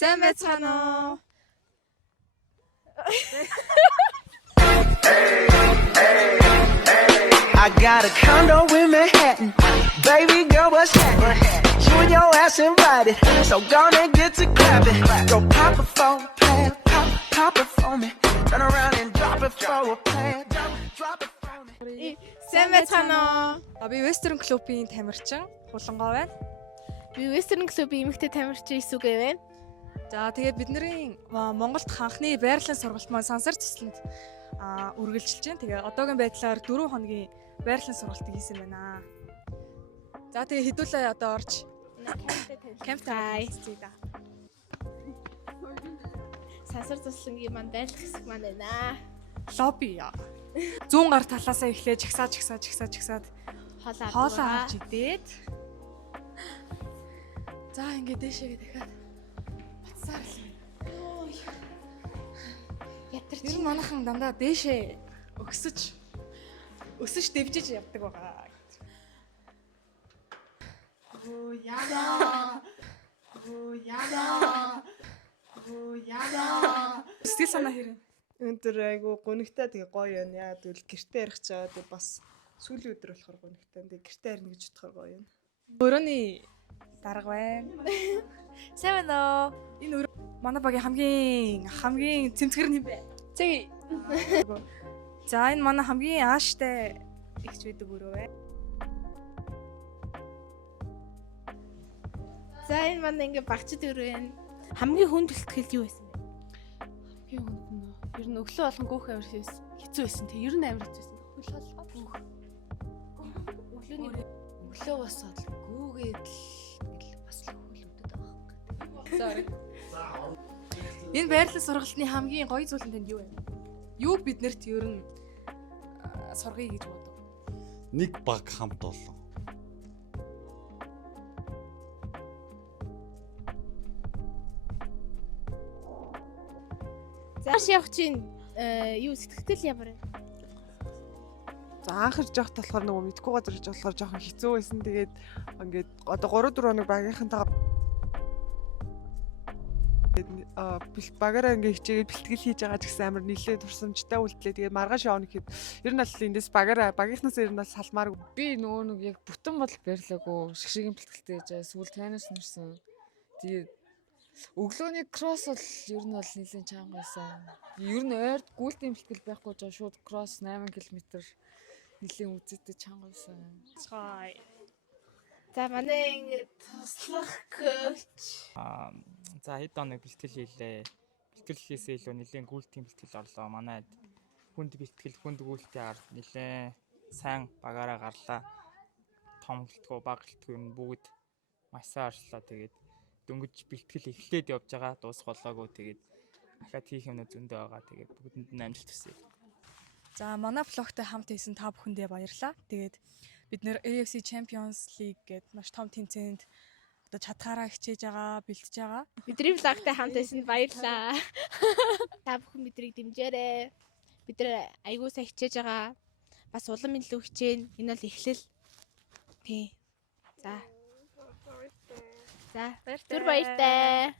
Сайн байцгаана уу? I got a condo in Manhattan. Baby girl, what's happening? You and your ass invited, so gonna get to clapping. Go pop it for a plan, pop it for me. Turn around and drop it for a plan, drop it for me. Сайн байцгаана уу? Би Western Club-ийн тамирчин Хулангоо байна. Би Western Club-ийн эмэгтэй тамирчин Исүгэ байна. За тэгээд бидний Монголд анхны байгалийн сургалт маань сансар цэцлэнд үргэлжилж байна. Тэгээ одоогийн байдлаар 4 хоногийн байгалийн сургалтыг хийсэн байна. За тэгээ хэдүүлээ одоо орж камп тайцээ да. Сансар цэцлэнгийн маань байлах хэсэг маань байна. Лобби яа. 100 гар талаасаа эхлээ чагсаад хоолоо авч идээд. За ингээд дэшээ дахиад батсаар л байна. Ятарч Тэр манайхан дандаа дээшээ өсөж дэвжиж явдаг байгаа. Оо яна. Сэтгэл санаа хэрэг. Өндөр айгу гонигтай тэгээ гоё юм яа гэвэл гэртээ ярих чаа тэгээ бас сүүлийн өдөр болохоор гонигтай тэгээ гэртээ ярих гэж бодохоор гоё юм. Өрөөний дарга байна. сайн байна уу? Энэ манай багийн хамгийн цэмцгэр нь юм бэ? Цэг. За энэ манай хамгийн ааштай ихч байдаг өрөө бай. За энэ маань ингээ багчд өрөө байна. Хамгийн хүнд бэлтгэл юу байсан бэ? Хамгийн хүнд нь ер нь өглөө болгон гөөх амир хэцүү байсан. Тэг ер нь амир хэцүү байсан. Хөл холгоо. Өглөө босоод гүүгээд л бас л хөл өдөд байгаа юм. Энэ байгалийн сургалтын хамгийн гоё зүйл нь танд юу вэ? Юу биднэрт ер нь сургая гэж бодов? Нэг баг хамт олон. Зааш явах чинь юу сэтгэл ямар вэ? За анх ирж явахт болохоор нөгөө мэдгүй газар ирж болохоор жоохон хэцүү байсан. Тэгээд ингээд одоо 3-4 хоног багийнхантайгаа багаараа ингээ хичээгээд бэлтгэл хийж байгаа ч гэсэн амар нэлээд турсамжтай үлдлээ. Тэгээд маргааш явна гэхэд ер нь бол эндээс багийнхнаас ер нь бол салмаар. Би нөгөө нэг яг бүтэн бодол барилаагүй шигшгийн бэлтгэлтэй гэж сүүл танаас нэрсэн. Тэгээд өглөөний кросс бол ер нь бол нэлээд чанга байсан. Ер нь ойрд гүйлтийн бэлтгэл байхгүй жоо шууд кросс 8 км нэлээд үзэтэй чанга байсан. За манай ингэ туслах коуч. За хэд хоног бэлтгэл хийлээ. Бэлтгэл хийсээ илүү нэлээд гүйлтийн бэлтгэл орлоо. Манай хүнд гүйлтийн ард нэлээд сайн багаараа гарлаа. Том гэлтгөө баг гэлтгөө юм бүгд маш сайн арчлаа. Тэгээд дөнгөж бэлтгэл эхлээд явж байгаа дуусах болоогүй. Тэгээд дахиад хийх юмнууд зөндөө байгаа. Тэгээд бүгдэнд нь амжилт хүсье. За манай влогтой хамт хийсэн та бүхэндээ баярлалаа. Тэгээд бид нэр AFC Champions League гээд маш том тэмцээнд одоо чадхаараа хичээж байгаа, бэлтэж байгаа. Бидний влогтой хамт байсан баярлаа. Та бүхэн бидрийг дэмжээрэй. Бид нар айгуу сайн хичээж байгаа. Бас улам илүү хичээнэ. Энэ бол эхлэл. Тий. За. Түр баяртай.